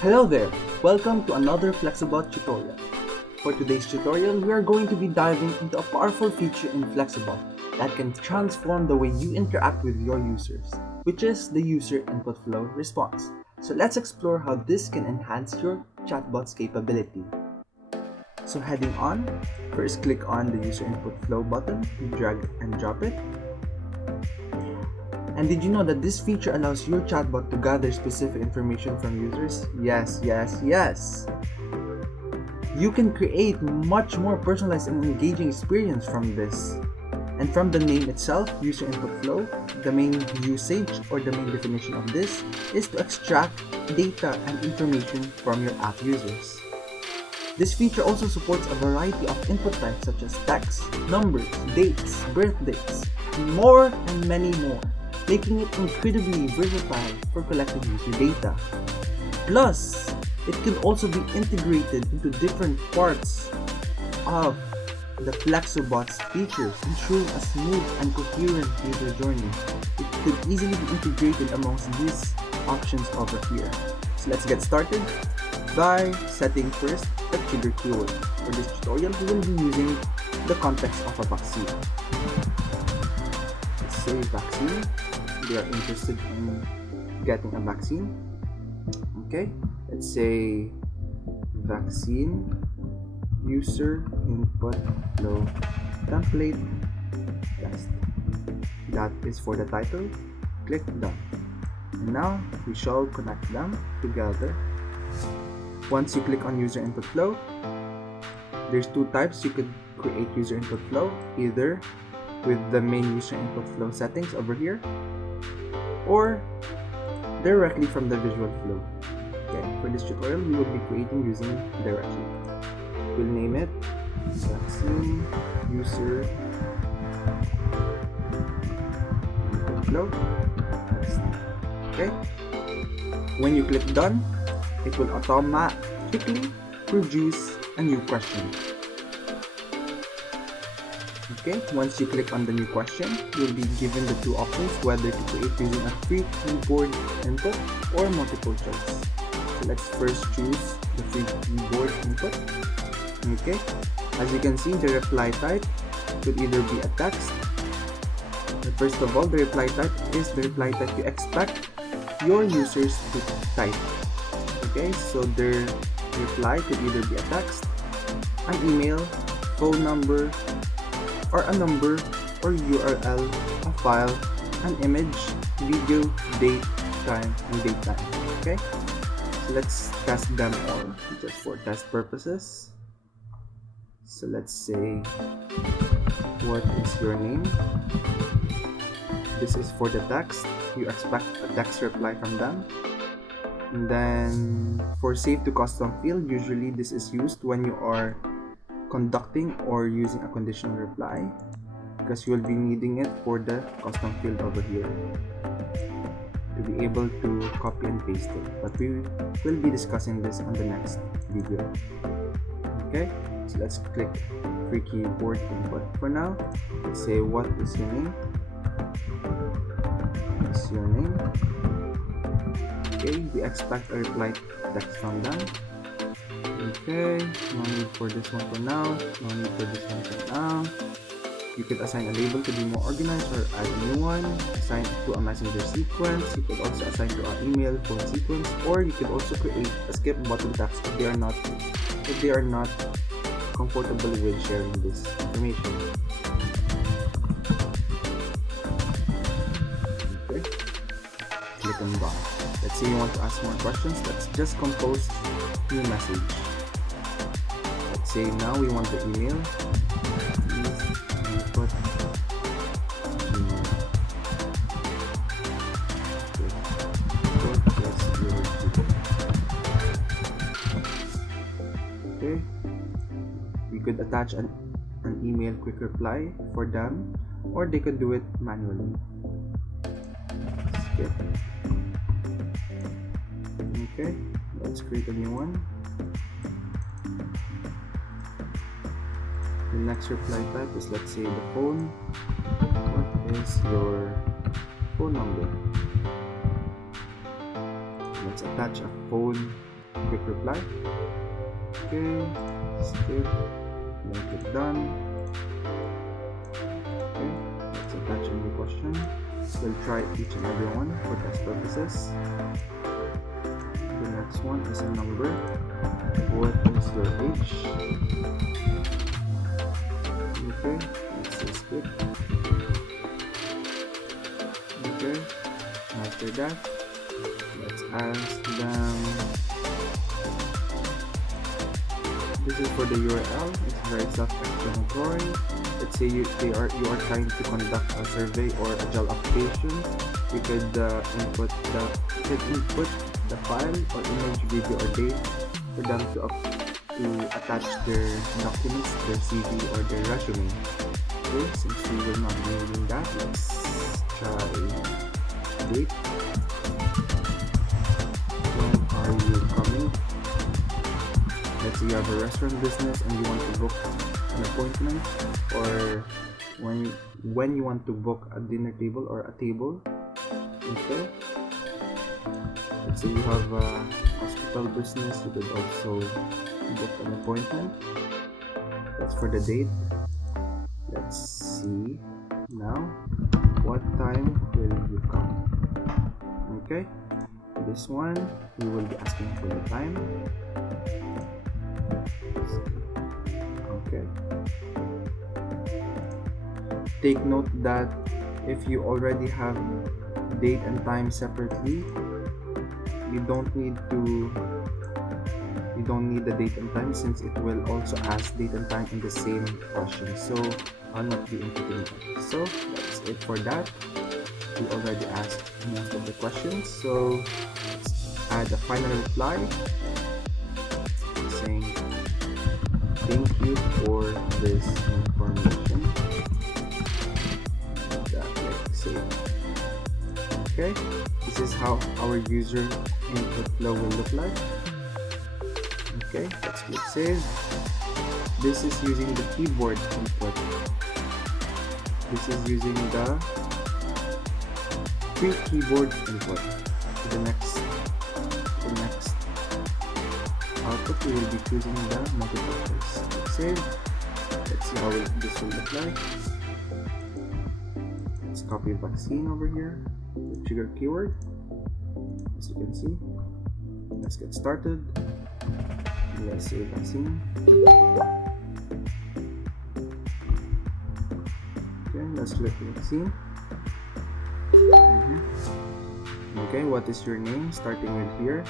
Hello there! Welcome to another FlexuBot tutorial. For today's tutorial, we are going to be diving into a powerful feature in FlexuBot that can transform the way you interact with your users, which is the user input flow response. So let's explore how this can enhance your chatbot's capability. So heading on, first click on the user input flow button, drag and drop it. And did you know that this feature allows your chatbot to gather specific information from users? Yes. You can create much more personalized and engaging experience from this. And from the name itself, user input flow, the main usage or the main definition of this is to extract data and information from your app users. This feature also supports a variety of input types such as text, numbers, dates, birthdays, more and many more, making it incredibly versatile for collecting user data. Plus, it can also be integrated into different parts of the FlexuBot's features, ensuring a smooth and coherent user journey. It could easily be integrated amongst these options over here. So let's get started by setting first the trigger keyword. For this tutorial, we will be using the context of a vaccine. Let's say vaccine. We are interested in getting a vaccine. Okay, let's say vaccine user input flow template test. That is for the title. Click done. And now we shall connect them together. Once you click on user input flow, there's two types you could create user input flow, either with the main user input flow settings over here, or directly from the visual flow. Okay, for this tutorial, we will be creating using directly. We'll name it vaccine user input flow. Okay. When you click done, it will automatically produce a new question. Okay, once you click on the new question, you'll be given the two options whether to create using a free keyboard input or multiple choice. So let's first choose the free keyboard input. Okay, as you can see, the reply type could either be a text. First of all, the reply type is the reply type you expect your users to type. Okay, so their reply could either be a text, an email, phone number, or a number or URL, a file, an image, video, date, time, and date time. Okay, so let's test them all just for test purposes. So let's say, what is your name? This is for the text. You expect a text reply from them. And then for save to custom field, usually this is used when you are conducting or using a conditional reply, because you will be needing it for the custom field over here to be able to copy and paste it, but we will be discussing this on the next video. Okay, so let's click free keyboard input for now. Let's say, what is your name? What's your name? Okay, we expect a reply text from them. Okay, no need for this one for now. No need for this one for now. You could assign a label to be more organized or add a new one. Assign it to a messenger sequence. You could also assign to an email phone sequence, or you could also create a skip button text if they are not comfortable with sharing this information. Okay, click on done. Let's say you want to ask more questions. Let's just compose new message. Let's say now we want the email. Please input email. Okay. We could attach an email quick reply for them, or they could do it manually. Skip. Okay, let's create a new one. The next reply type is, let's say, the phone. What is your phone number? Let's attach a phone quick reply. Okay, skip, then click done. Okay, let's attach a new question. We'll try each and every one for test purposes. The next one is a number. What is your age? Okay, let's say skip. Okay, after that, let's ask them. This is for the URL. It's very self-explanatory. Let's say you are trying to conduct a survey or a job application. You could input the file or image, video, or date for them to attach their documents, their CV or their resume. Okay, since we will not be using that, let's try date. When are you coming? Let's say you have a restaurant business and you want to book an appointment, or when you want to book a dinner table or a table. Okay, let's say you have a hospital business, you could also book an appointment. That's for the date. Let's see now, what time will you come? Okay, for this one we will be asking for the time. Okay, take note that if you already have date and time separately, you don't need the date and time, since it will also ask date and time in the same question, so I'll not be inputting that. So that's it for that. We already asked most of the questions, so let's add a final reply saying thank you for this information. Click save. Okay, this is how our user input flow will look like. Okay, let's click save. This is using the keyboard input. This is using the free keyboard input. The next output, we will be choosing the multiple choice. Click save. Let's see how this will look like. Let's copy vaccine over here. The trigger keyword, as you can see. Let's get started. Let's say vaccine. Okay, let's click vaccine. Okay, what is your name? Starting with here.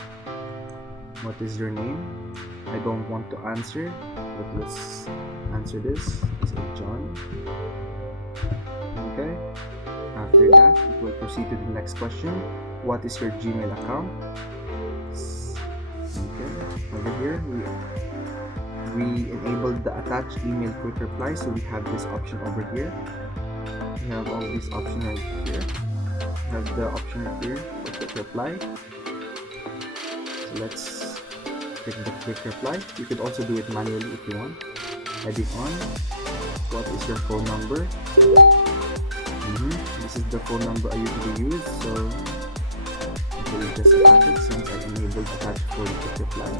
What is your name? I don't want to answer, but let's answer this. Let's say John. Okay. After that, it will proceed to the next question. What is your Gmail account? Okay. Over here, we enabled the attached email quick reply, so we have this option over here. We have all these options right here. We have the option right here for quick reply. So let's click the quick reply. You could also do it manually if you want. Heading on. What is your phone number? This is the phone number I usually use, so I will just attach it since I enabled attach for the quick reply.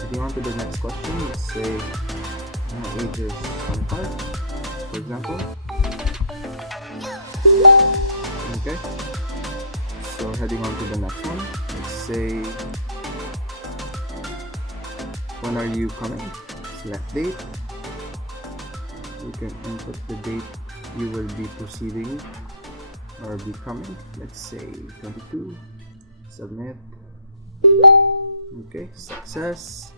Heading on to the next question, let's say my age is 25, for example. Okay, so heading on to the next one, let's say when are you coming? Select date. You can input the date you will be proceeding or be coming. Let's say 22. Submit. Okay, success.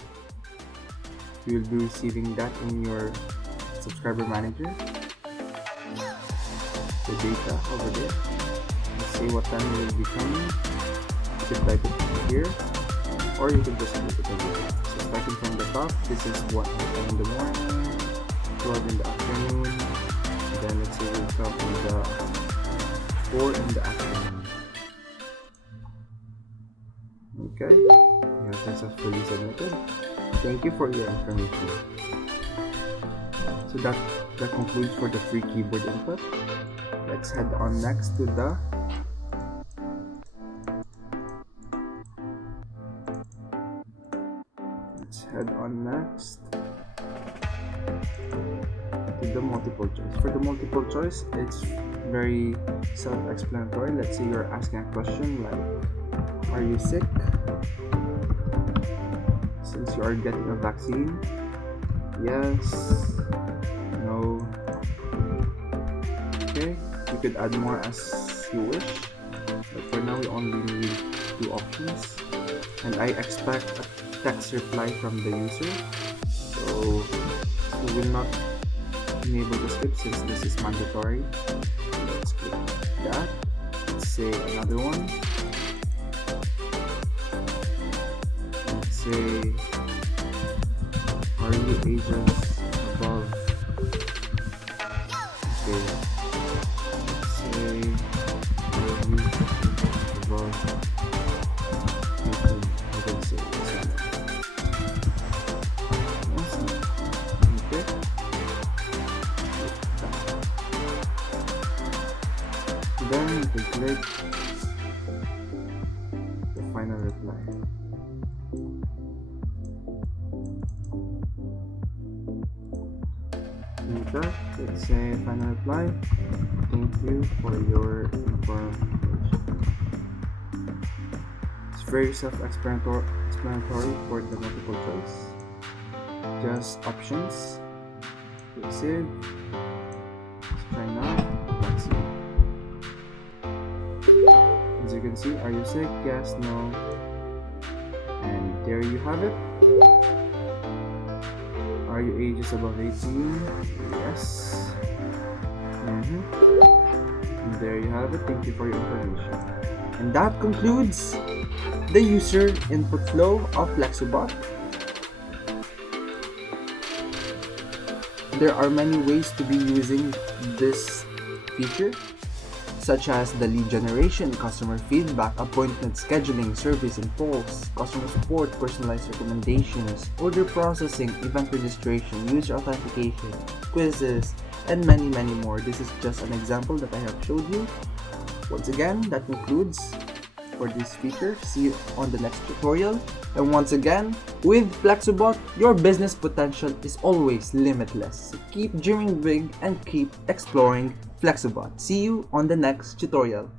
You will be receiving that in your subscriber manager. The data over there. Let's say what time you will be coming. You can type it here, or you can just type it over here. So starting from the top, this is 1 in the morning, 12 in the afternoon, and then let's say we'll come in the 4 in the afternoon. Okay, you have successfully submitted. Thank you for your information. So that concludes for the free keyboard input. Let's head on next to the multiple choice. For the multiple choice, it's very self-explanatory. Let's say you're asking a question like, are you sick? Since you are getting a vaccine, yes, no. Okay, you could add more as you wish, but for now we only need 2 options, and I expect a text reply from the user, so we will not enable the skip since this is mandatory. Let's click that. Let's say another one. Let's say, are you ages above? Okay. Let's say, are you above? I can say this one. Yes. Okay. Then you can click the final reply. That, let's say final reply. Thank you for your information. It's very self-explanatory for the multiple choice. Just options. Click save. Let's try now. Vaccine. As you can see, are you sick? Yes, no. And there you have it. Are you ages above 18? Yes. And there you have it. Thank you for your information. And that concludes the user input flow of FlexuBot. There are many ways to be using this feature, such as the lead generation, customer feedback, appointment scheduling, surveys and polls, customer support, personalized recommendations, order processing, event registration, user authentication, quizzes, and many more. This is just an example that I have showed you. Once again, that concludes for this feature. See you on the next tutorial. And once again, with FlexuBot, your business potential is always limitless. So keep dreaming big and keep exploring FlexuBot. See you on the next tutorial.